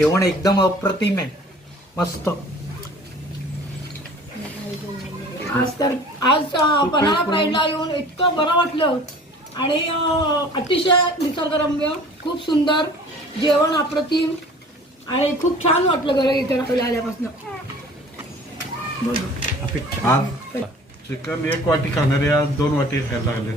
जेवण एकदम अप्रतिम आहे, मस्त. आज पन्हाळा प्राईडला येऊन इतकं बरं वाटलं आणि अतिशय निसर्गरम्य, खूप सुंदर जेवण, अप्रतिम आणि खूप छान वाटलं घरी इथे आपल्याला आल्यापासून. आज चिकन 1 वाटी खाणारे आज 2 वाटी खायला लागले.